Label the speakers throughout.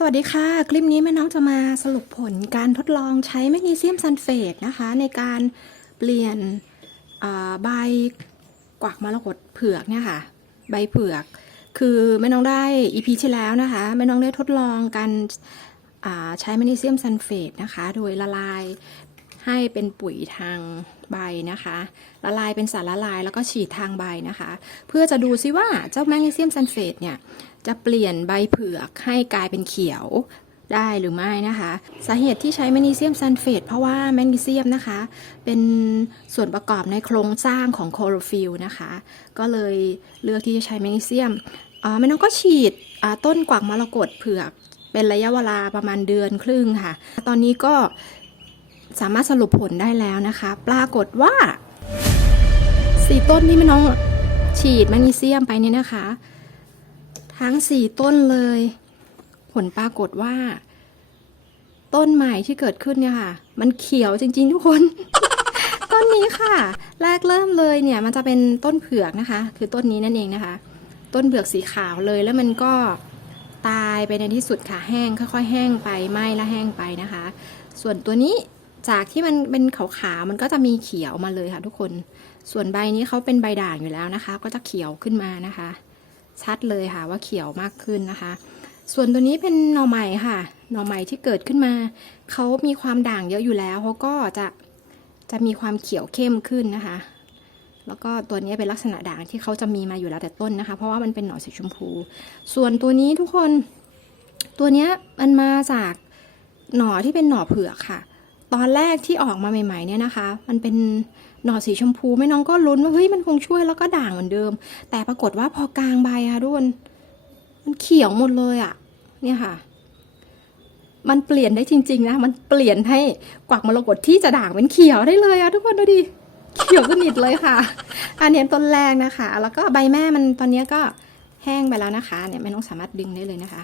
Speaker 1: สวัสดีค่ะ คลิปนี้แม่น้องจะมาสรุปผลการทดลองใช้แมกนีเซียมซัลเฟตนะคะ ในการเปลี่ยนใบกวักมรกตเผือกเนี่ยค่ะ ใบเผือก คือแม่น้องได้ EP ที่แล้วนะคะแม่น้องได้ทดลองการใช้แมกนีเซียมซัลเฟตนะคะ โดยละลาย ให้เป็นปุ๋ยทางใบนะคะ ละลายเป็นสารละลายแล้วก็ฉีดทางใบนะคะ เพื่อจะดูซิว่าเจ้าแมกนีเซียมซัลเฟตเนี่ยจะเปลี่ยนใบเผือกให้กลายเป็นเขียวได้หรือไม่นะคะ สาเหตุที่ใช้แมกนีเซียมซัลเฟตเพราะว่าแมกนีเซียมนะคะ เป็นส่วนประกอบในโครงสร้างของโคโรฟิลนะคะ ก็เลยเลือกที่จะใช้แมกนีเซียมอ่าแม่น้องก็ฉีดต้นกวักมรกตเผือกเป็นระยะเวลาประมาณเดือนครึ่งค่ะ ตอนนี้ก็ สามารถสรุปผลได้แล้วนะคะ ปรากฏว่าสี่ต้นที่แม่น้องฉีดแมกนีเซียมไปเนี่ยนะคะ ทั้งสี่ต้นเลย ผลปรากฏว่า ต้นใหม่ที่เกิดขึ้นเนี่ยค่ะ มันเขียวจริง ๆ ทุกคน ต้นนี้ค่ะ แรกเริ่มเลยเนี่ย มันจะเป็นต้นเผือกนะคะ คือต้นนี้นั่นเองนะคะ ต้นเผือกสีขาวเลยแล้วมันก็ตายไปในที่สุดค่ะแห้งค่อย ๆ แห้งไปไหม้แล้วแห้งไปนะคะ ส่วนตัวนี้ จากที่มันเป็นขาวๆมันก็จะมีเขียวมาเลยค่ะ ทุกคน ส่วนใบนี้เขาเป็นใบด่างอยู่แล้วนะคะ ก็จะเขียวขึ้นมานะคะ ชัดเลยค่ะว่าเขียวมากขึ้นนะคะ ส่วนตัวนี้เป็นหน่อใหม่ค่ะหน่อใหม่ที่เกิดขึ้นมาเขามีความด่างเยอะอยู่แล้วเขาก็จะจะมีความเขียวเข้มขึ้นนะคะ แล้วก็ตัวนี้เป็นลักษณะด่างที่เขาจะมีมาอยู่แล้วแต่ต้นนะคะ เพราะว่ามันเป็นหน่อสีชมพู ส่วนตัวนี้ทุกคน ตัวนี้มันมาจากหน่อที่เป็นหน่อเผือกค่ะ ตอนแรกที่ออกมาใหม่ๆเนี่ยนะคะ มันเป็นหน่อสีชมพูแม่น้องก็ลุ้นว่าเฮ้ยมันคงช่วยแล้วก็ด่างเหมือนเดิม แต่ปรากฏว่าพอกลางใบค่ะทุกคนมันเขียวหมดเลยอะ่ะ เนี่ยค่ะ มันเปลี่ยนได้จริง ๆ นะ มันเปลี่ยนให้กวักมรกตที่จะด่างเป็นเขียวได้เลยอะทุกคนดูดิเขียวสนิทเลยค่ะ อันนี้ต้นแรกนะคะ แล้วก็ใบแม่มันตอนนี้ก็แห้งไปแล้วนะคะ เนี่ยไม่ต้องสามารถดึงได้เลยนะคะ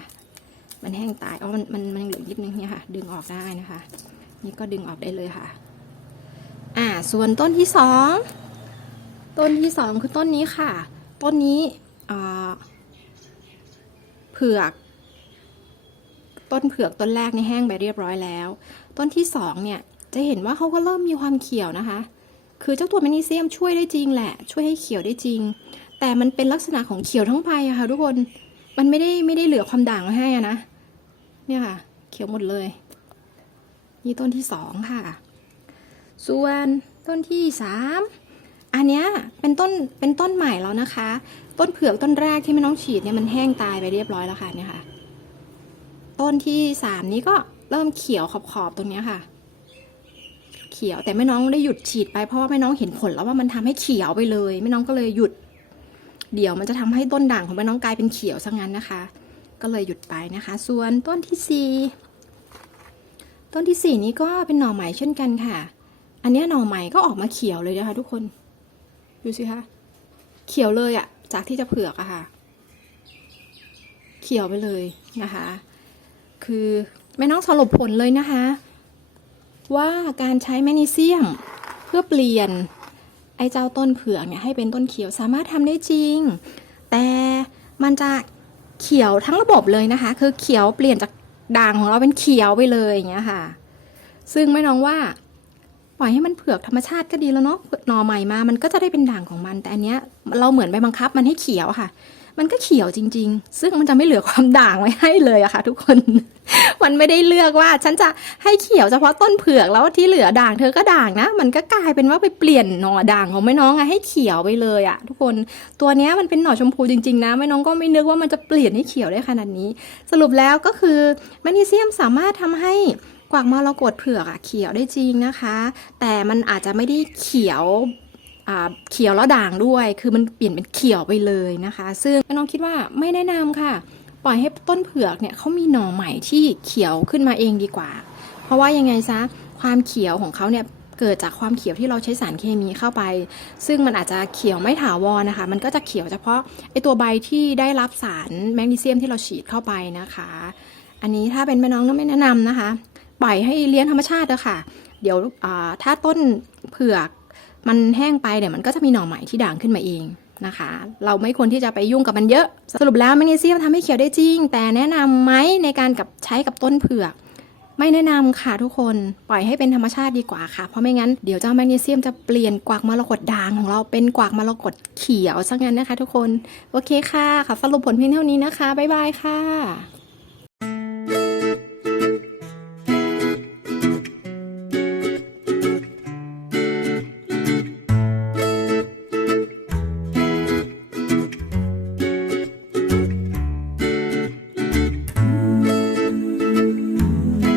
Speaker 1: มันแห้งตายอ๋อมันมันมันยังเหลือนิดนึงเนี่ยค่ะ ดึงออกได้นะคะ นี่ก็ดึงออกได้เลยค่ะ อ่า ส่วนต้นที่สองต้นที่สองคือต้นนี้ค่ะ ต้นนี้เผือก ต้นเผือกต้นแรกนี่แห้งไปเรียบร้อยแล้ว ต้นที่สองเนี่ยจะเห็นว่าเขาก็เริ่มมีความเขียวนะคะ คือเจ้าตัวแมกนีเซียมช่วยได้จริงแหละ ช่วยให้เขียวได้จริง แต่มันเป็นลักษณะของเขียวทั้งใบอะค่ะทุกคน มันไม่ได้ไม่ได้เหลือความด่างให้อะนะ เนี่ยค่ะ เขียวหมดเลย นี่ต้นที่สองค่ะ ส่วนต้นที่สามอันเนี้ยเป็นต้นเป็นต้นใหม่แล้วนะคะ ต้นเผือกต้นแรกที่ไม่น้องฉีดเนี่ยมันแห้งตายไปเรียบร้อยแล้วค่ะเนี่ยค่ะ ต้นที่สามนี้ก็เริ่มเขียวขอบๆตรงเนี้ยค่ะ เขียวแต่แม่น้องได้หยุดฉีดไปเพราะว่าแม่น้องเห็นผลแล้วว่ามันทำให้เขียวไปเลยแม่น้องก็เลยหยุด เดี๋ยวมันจะทำให้ต้นด่างของแม่น้องกลายเป็นเขียวซะงั้นนะคะ ก็เลยหยุดไปนะคะ ส่วนต้นที่สี่ ต้นที่สี่นี้ก็เป็นหน่อใหม่เช่นกันค่ะ อันนี้หน่อใหม่ก็ออกมาเขียวเลยนะคะทุกคน ดูสิคะเขียวเลยอะจากที่จะเผือกอะค่ะ เขียวไปเลยนะคะ คือแม่น้องสรุปผลเลยนะคะ ว่าการใช้แมกนีเซียมเพื่อเปลี่ยนไอ้เจ้าต้นเผือกเนี่ยให้เป็นต้นเขียวสามารถทำได้จริง แต่มันจะเขียวทั้งระบบเลยนะคะ คือเขียวเปลี่ยนจาก ด่างของเราเป็นเขียวไปเลยอย่างเงี้ยค่ะ ซึ่งไม่น้องว่า ปล่อยให้มันเผือกธรรมชาติก็ดีแล้วเนาะหน่อใหม่มา มันก็จะได้เป็นด่างของมัน แต่อันเนี้ยเราเหมือนไปบังคับมันให้เขียวค่ะ มันก็เขียวจริง ๆ ซึ่งมันจะไม่เหลือความด่างไว้ให้เลยอะค่ะ ทุกคน มันไม่ได้เลือกว่า ฉันจะให้เขียวเฉพาะต้นเผือกแล้วที่เหลือด่างเธอก็ด่างนะ มันก็กลายเป็นว่าไปเปลี่ยนหน่อด่างของแม่น้องอะให้เขียวไปเลยอะทุกคนตัวเนี้ยมันเป็นหน่อชมพูจริง ๆ นะแม่น้องก็ไม่นึกว่ามันจะเปลี่ยนให้เขียวได้ขนาดนี้ สรุปแล้วก็คือแมกนีเซียมสามารถทำให้กวากมรกตเผือกอะเขียวได้จริงนะคะ แต่มันอาจจะไม่ได้เขียว เขียวแล้วด่างด้วย คือมันเปลี่ยนเป็นเขียวไปเลยนะคะ ซึ่งน้องคิดว่าไม่แนะนำค่ะ ปล่อยให้ต้นเผือกเนี่ยเขามีหน่อใหม่ที่เขียวขึ้นมาเองดีกว่า เพราะว่ายังไงซะความเขียวของเขาเนี่ยเกิดจากความเขียวที่เราใช้สารเคมีเข้าไป ซึ่งมันอาจจะเขียวไม่ถาวรนะคะ มันก็จะเขียวเฉพาะไอตัวใบที่ได้รับสารแมกนีเซียมที่เราฉีดเข้าไปนะคะ อันนี้ถ้าเป็นแม่น้องก็ไม่แนะนำนะคะ ปล่อยให้เลี้ยงธรรมชาติเถอะค่ะ เดี๋ยวถ้าต้นเผือก มันแห้งไปเดี๋ยวมันก็จะมีหน่อใหม่ที่ด่างขึ้นมาเองนะคะ เราไม่ควรที่จะไปยุ่งกับมันเยอะ สรุปแล้วแมกนีเซียมทำให้เขียวได้จริง แต่แนะนำไหมในการกับใช้กับต้นเผือกไม่แนะนำค่ะทุกคนปล่อยให้เป็นธรรมชาติดีกว่าค่ะ เพราะไม่งั้นเดี๋ยวเจ้าแมกนีเซียมจะเปลี่ยนกวากมรกตด่างของเราเป็นกวากมรกตเขียวซะงั้นนะคะ ทุกคน โอเคค่ะ ค่ะสรุปผลเพียงเท่านี้นะคะ บ๊ายบายค่ะ